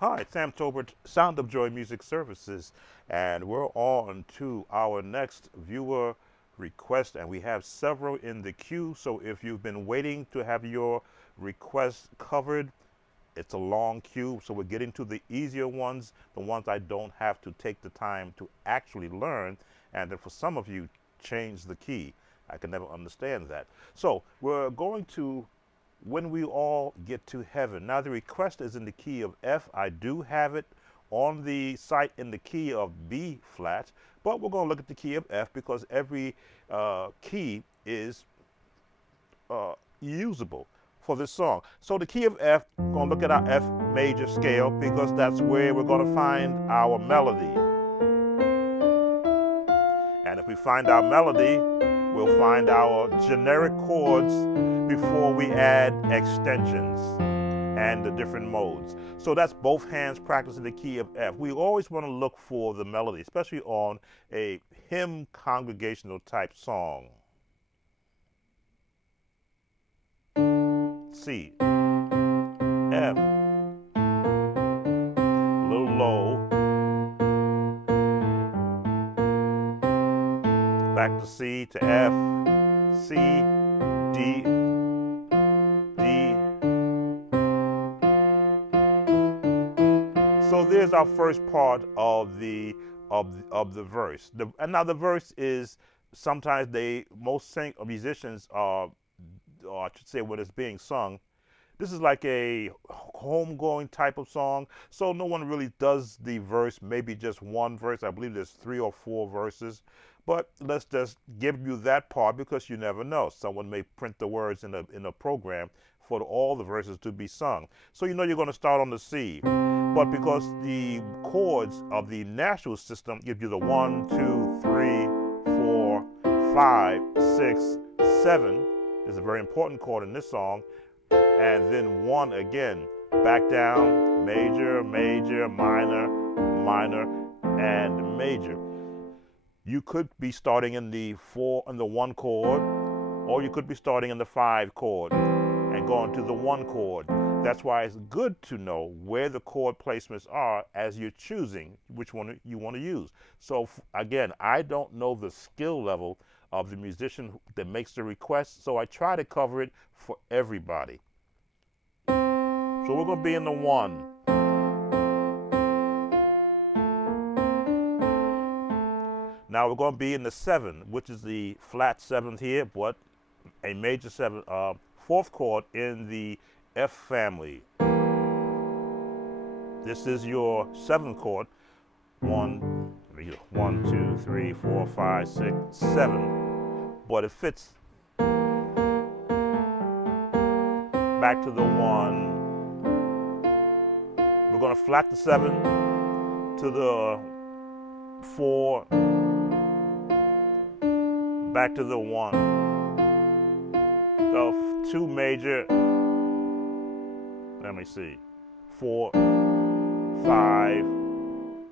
Hi, Sam Tobert, Sound of Joy Music Services, and we're on to our next viewer request, and we have several in the queue. So if you've been waiting to have your request covered, it's a long queue. So we're getting to the easier ones, the ones I don't have to take the time to actually learn, and then for some of you, change the key. I can never understand that. So we're going to when we all get to heaven. Now, the request is in the key of F. I do have it on the site in the key of B flat, but we're going to look at the key of F because every key is usable for this song. So the key of F, we're going to look at our F major scale because that's where we're going to find our melody. And if we find our melody, we'll find our generic chords before we add extensions and the different modes. So that's both hands practicing the key of F. We always want to look for the melody, especially on a hymn congregational type song. C, F, a little low, back to C to F, C, D, D. So there's our first part of the verse. And now the verse is sometimes most musicians are, or I should say when it's being sung, this is like a homegoing type of song. So no one really does the verse, maybe just one verse. I believe there's 3 or 4 verses. But let's just give you that part because you never know. Someone may print the words in a program for all the verses to be sung. So you know you're going to start on the C. But because the chords of the natural system give you the 1, 2, 3, 4, 5, 6, 7. There's a very important chord in this song. And then 1 again, back down, major, major, minor, minor, and major. You could be starting in the 1 chord, or you could be starting in the 5 chord and going to the 1 chord. That's why it's good to know where the chord placements are as you're choosing which one you want to use. So again, I don't know the skill level of the musician that makes the request, so I try to cover it for everybody. So we're going to be in the 1. Now we're going to be in the 7, which is the flat 7th here, but a major 7, 4th chord in the F family. This is your 7th chord. 1, 2, 3, 4, 5, 6, 7. But it fits back to the 1. We're going to flat the 7 to the 4, back to the 1. The 2 major, let me see, 4, 5,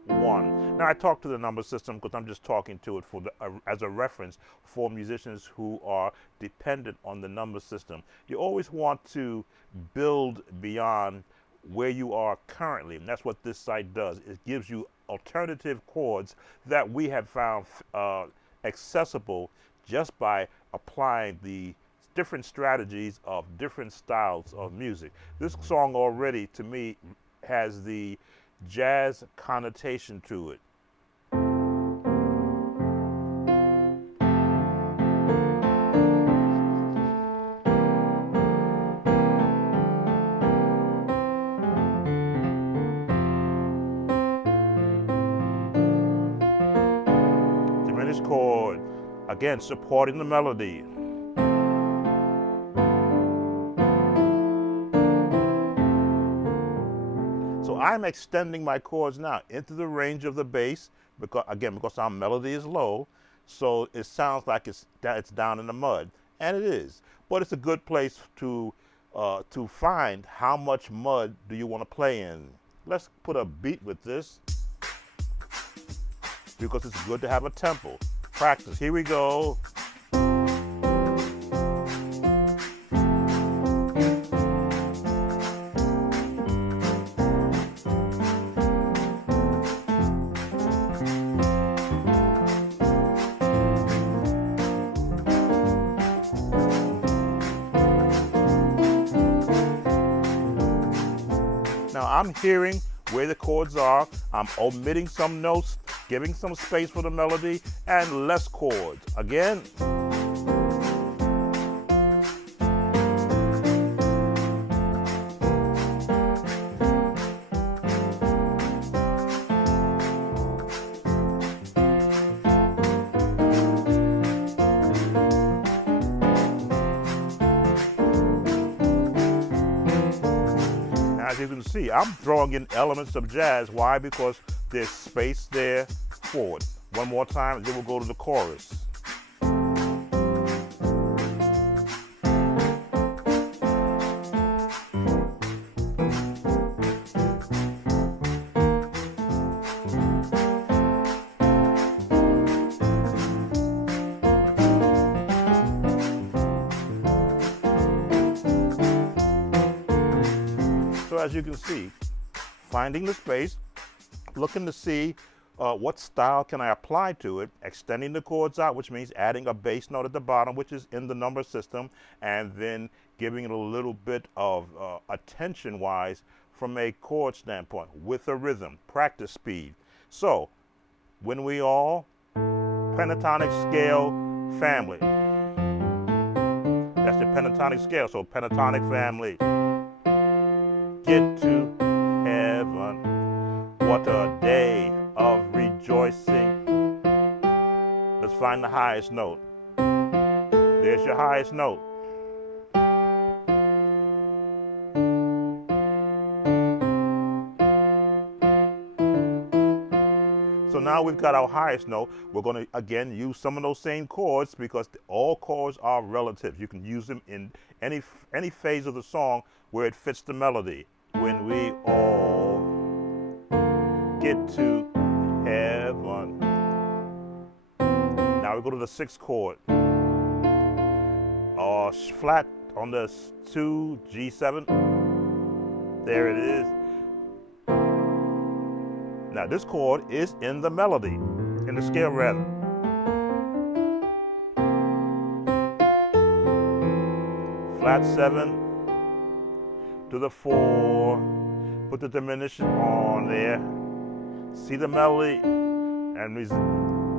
1. Now I talk to the number system because I'm just talking to it as a reference for musicians who are dependent on the number system. You always want to build beyond where you are currently, and that's what this site does. It gives you alternative chords that we have found accessible just by applying the different strategies of different styles of music. This song already, to me, has the jazz connotation to it. Diminished chord, again, supporting the melody. So I'm extending my chords now into the range of the bass because our melody is low, so it sounds like it's down in the mud, and it is. But it's a good place to find how much mud do you want to play in. Let's put a beat with this because it's good to have a tempo. Practice. Here we go. I'm hearing where the chords are. I'm omitting some notes, giving some space for the melody, and less chords. Again. As you can see, I'm throwing in elements of jazz. Why? Because there's space there for it. One more time, and then we'll go to the chorus. So as you can see, finding the space, looking to see what style can I apply to it, extending the chords out, which means adding a bass note at the bottom, which is in the number system, and then giving it a little bit of attention-wise from a chord standpoint with a rhythm, practice speed. So when we all pentatonic scale family, that's the pentatonic scale, so pentatonic family. Get to heaven, what a day of rejoicing. Let's find the highest note. There's your highest note. So now we've got our highest note. We're going to, again, use some of those same chords because all chords are relative. You can use them in any phase of the song where it fits the melody. When we all get to heaven. Now we go to the sixth chord. Flat on the 2, G7. There it is. Now this chord is in the melody, in the scale rather. Flat 7 to the 4, put the diminished on there. See the melody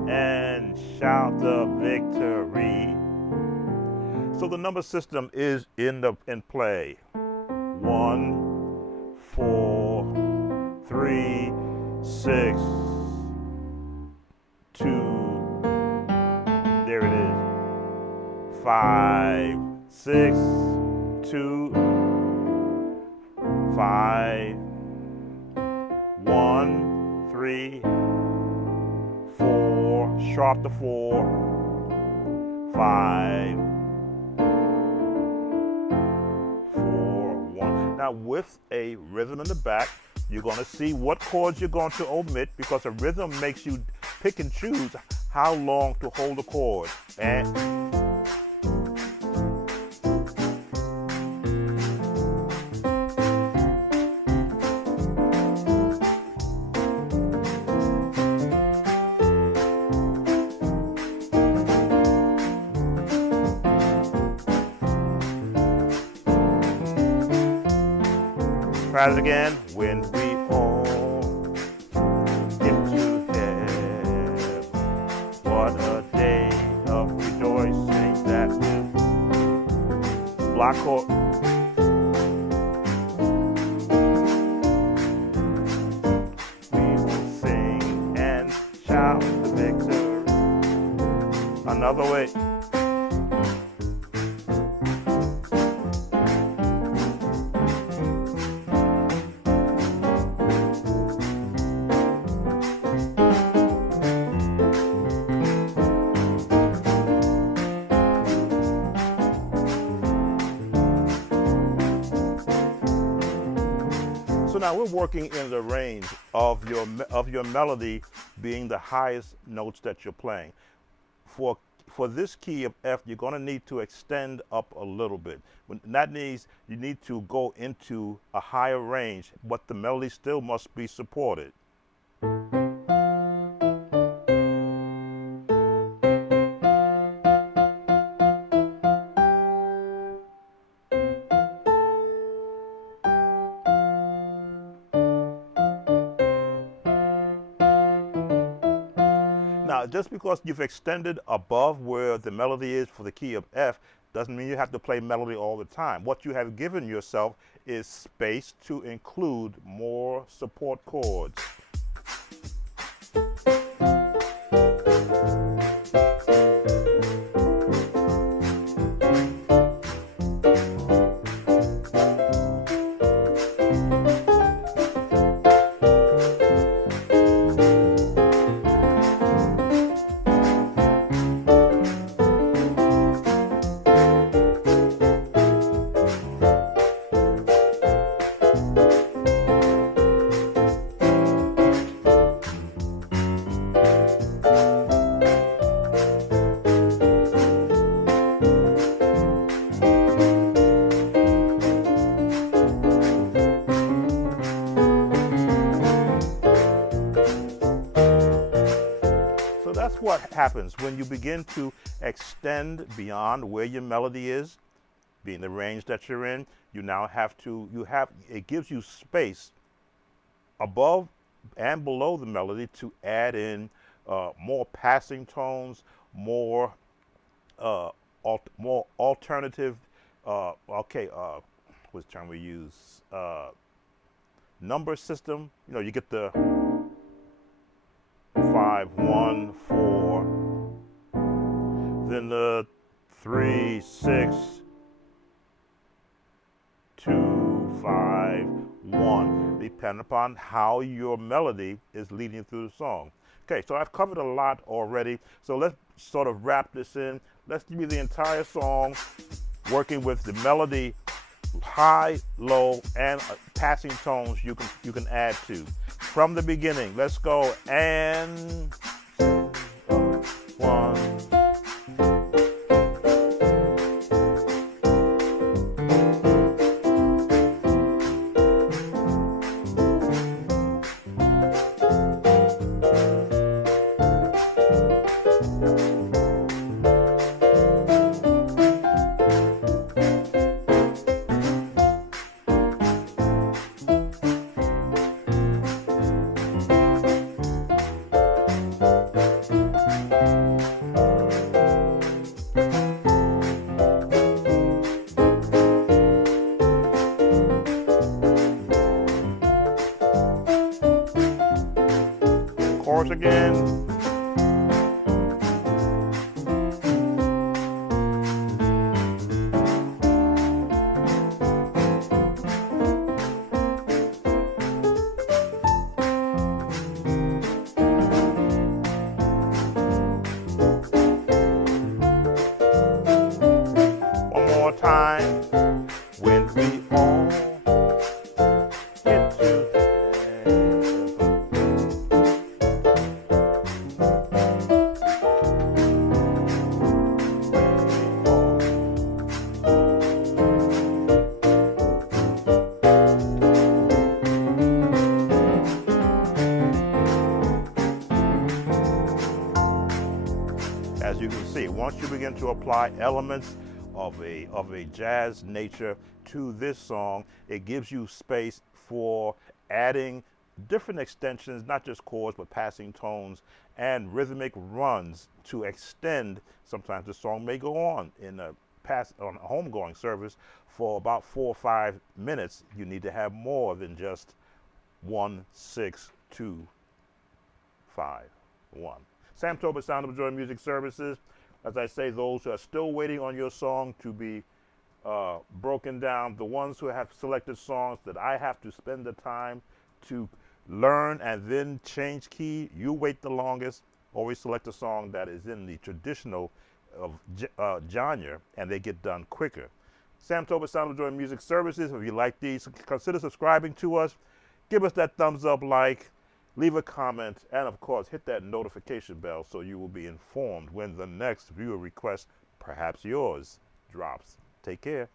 and shout the victory. So the number system is in play. 1, 4, 3, 6, 2. There it is. 5, 6, 2, 5, 1, 3, 4, sharp to 4, 5, 4, 1. Now with a rhythm in the back, you're going to see what chords you're going to omit because a rhythm makes you pick and choose how long to hold a chord. And try it again. When we all get to heaven, what a day of rejoicing that will. Block chord. We will sing and shout the victory. Another way. So now we're working in the range of your melody being the highest notes that you're playing. For this key of F, you're going to need to extend up a little bit. That means you need to go into a higher range, but the melody still must be supported. Just because you've extended above where the melody is for the key of F doesn't mean you have to play melody all the time. What you have given yourself is space to include more support chords. So that's what happens when you begin to extend beyond where your melody is, being the range that you're in. You now it gives you space above and below the melody to add in more passing tones, more more alternative. What's the term we use? Number system. You know, you get the 5, 1, 4, then the 3, 6, 2, 5, 1, depending upon how your melody is leading through the song. Okay, so I've covered a lot already, so let's sort of wrap this in. Let's give you the entire song working with the melody, high, low, and passing tones you can add to. From the beginning, let's go. And 1. Chords again. One more time. When we all get together. As you can see, once you begin to apply elements of a jazz nature to this song, it gives you space for adding different extensions, not just chords, but passing tones and rhythmic runs to extend. Sometimes the song may go on on a homegoing service for about 4 or 5 minutes. You need to have more than just 1, 6, 2, 5, 1. Sam Tobin, Sound of Joy Music Services. As I say, those who are still waiting on your song to be broken down, the ones who have selected songs that I have to spend the time to learn and then change key, you wait the longest. Always select a song that is in the traditional genre, and they get done quicker. Sam Tobin, Sound of Joy Music Services. If you like these, consider subscribing to us. Give us that thumbs up, like, leave a comment, and of course, hit that notification bell so you will be informed when the next viewer request, perhaps yours, drops. Take care.